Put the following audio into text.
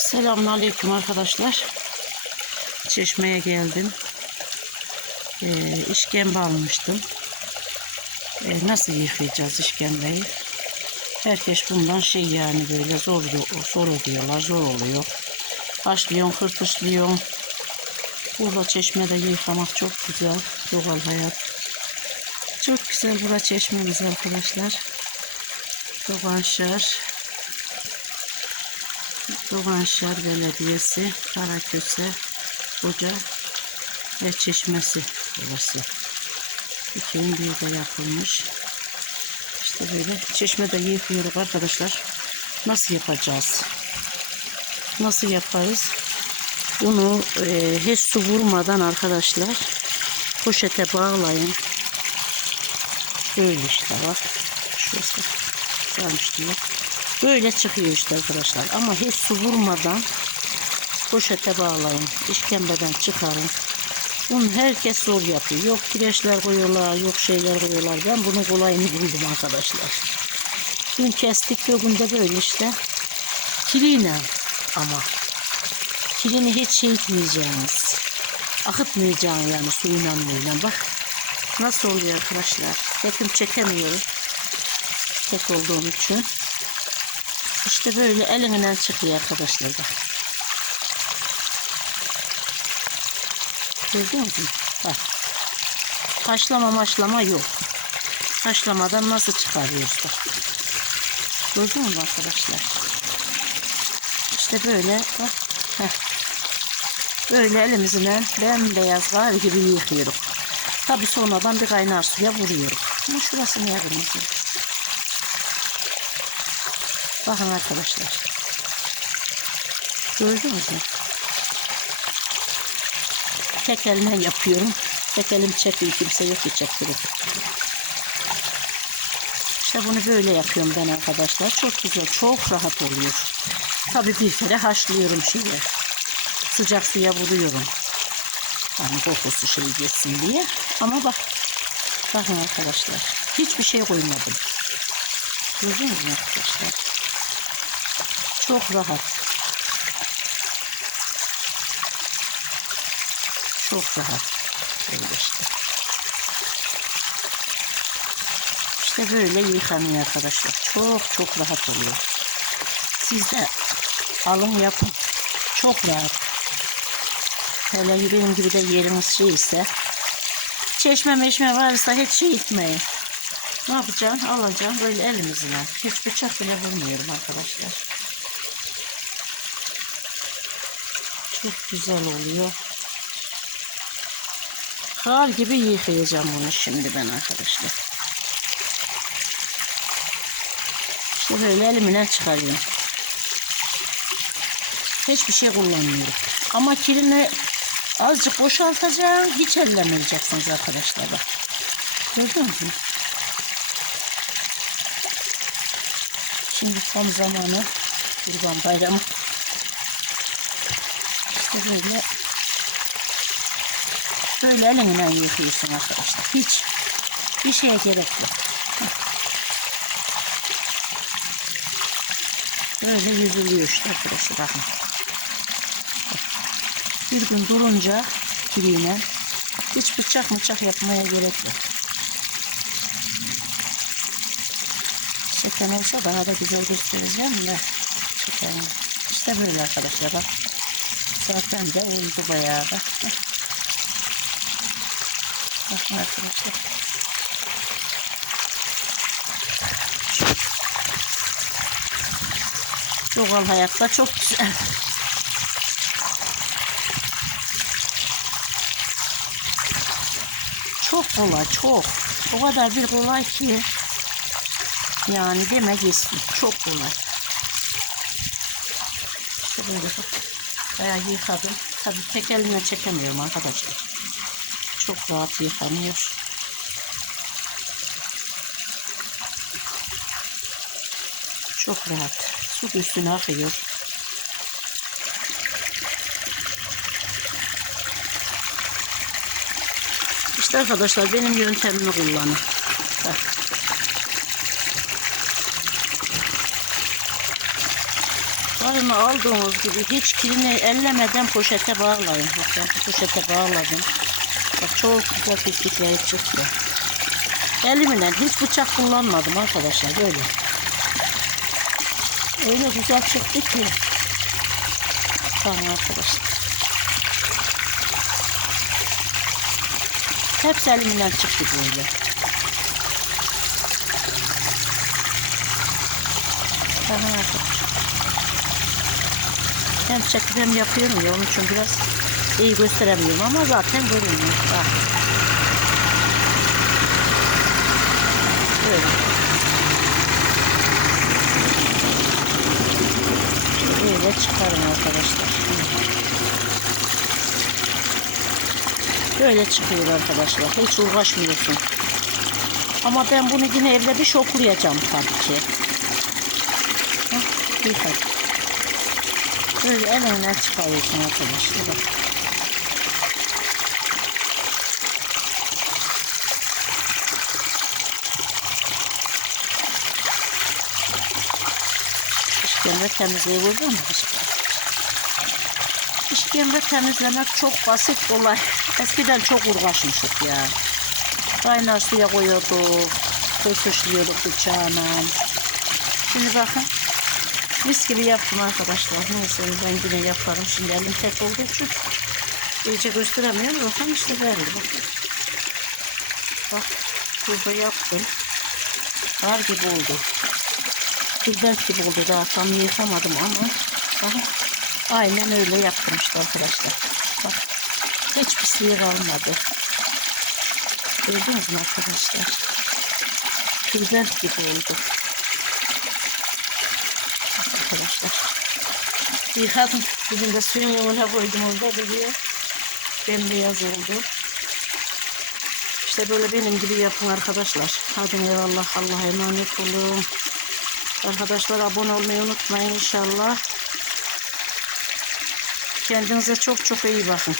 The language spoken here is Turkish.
Selamünaleyküm arkadaşlar. Çeşmeye geldim. Ee, işkembe almıştım. Ee, nasıl yıkayacağız işkembeyi? Herkes bundan şey yani böyle zor zor oluyorlar, zor oluyor. Başlıyorsun, kırpışlıyorsun. Burada çeşmede yıkamak çok güzel. Doğal hayat. Çok güzel bura çeşmemiz arkadaşlar. Doğanşar. Doğanşar Belediyesi, Karaköse, Koca ve Çeşmesi burası. İkinin bir de yapılmış. İşte böyle çeşmede yıkıyoruz arkadaşlar. Nasıl yapacağız? Nasıl yaparız? Bunu e, hiç su vurmadan arkadaşlar poşete bağlayın. Böyle işte bak. Şurası gelmişti bak. Böyle çıkıyor işte arkadaşlar. Ama hiç su vurmadan poşete bağlayın. İşkembeden çıkarın. Bunu herkes zor yapıyor. Yok kireçler koyuyorlar, yok şeyler koyuyorlar. Ben bunu kolayını buldum arkadaşlar. Dün kestik de böyle işte. Kiliyle ama. Kilini hiç şey etmeyeceğiniz. Akıtmayacağım yani suyla muyla. Bak nasıl oluyor arkadaşlar. Tekim çekemiyorum. Tek olduğum için. İşte böyle elinden çıkıyor arkadaşlar bak. Gördünüz mü? Bak. Haşlama maşlama yok. Haşlamadan nasıl çıkarıyoruz bak. Gördünüz mü arkadaşlar? İşte böyle bak. Heh. Böyle elimizle bembeyaz var gibi yıkıyoruz. Tabi sonradan bir kaynar suya vuruyoruz. Ama şurası ne kırmızı? Bakın arkadaşlar. Gördünüz mü? Tek eline yapıyorum. Tek elim çekiyor. Kimse yok ki çekiyor. İşte bunu böyle yapıyorum ben arkadaşlar. Çok güzel. Çok rahat oluyor. Tabii bir kere haşlıyorum şeyi. Sıcak suya vuruyorum. Yani kokusu şey geçsin diye. Ama bak. Bakın arkadaşlar. Hiçbir şey koymadım. Gördünüz mü arkadaşlar? Çok rahat. Çok rahat. Böyle işte. İşte böyle yıkanıyor arkadaşlar. Çok çok rahat oluyor. Siz de alın yapın. Çok rahat. Hele benim gibi de yeriniz şey ise çeşme meşme varsa hiç şey etmeyin. Ne yapacağım? Alacağım böyle elimizle. Hiç bıçak bile vurmuyorum arkadaşlar. Çok güzel oluyor. Kar gibi yıkayacağım bunu şimdi ben arkadaşlar. İşte böyle elimle çıkarıyorum. Hiçbir şey kullanmıyorum. Ama kilini azıcık boşaltacağım. Hiç ellemeyeceksiniz arkadaşlar. Bak. Gördünüz mü? Şimdi tam zamanı Kurban Bayramı. İşte böyle böyle elinle yıkıyorsun arkadaşlar. Hiç bir şeye gerek yok. Böyle yüzülüyor işte arkadaşlar bakın. Bir gün durunca kiriyle hiç bıçak bıçak yapmaya gerek yok. Şeker olsa daha da güzel göstereceğim de şekerim. İşte böyle arkadaşlar bak. Zaten de oldu bayağı da. Bakın arkadaşlar. Doğal hayatta çok güzel. Çok kolay, çok. O kadar bir kolay ki. Yani demek istedim. Çok kolay. Şöyle bak. Bayağı yıkadım. Tabii tek elimle çekemiyorum arkadaşlar. Çok rahat yıkanıyor. Çok rahat. Su üstüne akıyor. İşte arkadaşlar benim yöntemimi kullanın. Bak. Aynı aldığınız gibi hiç kilini ellemeden poşete bağlayın. Bak ben poşete bağladım. Bak çok güzel pislikleri çıktı. Elimle hiç bıçak kullanmadım arkadaşlar böyle. Öyle güzel çıktı ki. Tamam arkadaşlar. Hepsi elimden çıktı böyle. Tamam arkadaşlar. Hem hem yapıyorum ya onun için biraz iyi gösteremiyorum ama zaten görünüyor. Bak. Böyle. Böyle çıkarın arkadaşlar. Böyle çıkıyor arkadaşlar. Hiç uğraşmıyorsun. Ama ben bunu yine evde bir şoklayacağım tabii ki. Hah, bir hadi. Böyle elinden çıkarıyorsun arkadaşlar. Bak. İşkembe temizliği vurdun mu? İşkembe temizlemek çok basit kolay. Eskiden çok uğraşmıştık ya. Kaynar suya koyuyorduk. Köpüşlüyorduk bıçağına. Şimdi bakın. Mis gibi yaptım arkadaşlar. Neyse ben yine yaparım. Şimdi elim tek olduğu için iyice gösteremiyorum. Bakın işte böyle bak. Bak burada yaptım. Var gibi oldu. Tülbent gibi oldu. Daha tam yıkamadım ama bakın aynen öyle yaptım işte arkadaşlar. Bak hiç pisliği kalmadı. Gördünüz mü arkadaşlar? Tülbent gibi oldu arkadaşlar. Yıkadım. Bugün de suyun yanına koydum orada duruyor. Bembeyaz oldu. İşte böyle benim gibi yapın arkadaşlar. Hadi eyvallah. Allah'a emanet olun. Arkadaşlar abone olmayı unutmayın inşallah. Kendinize çok çok iyi bakın.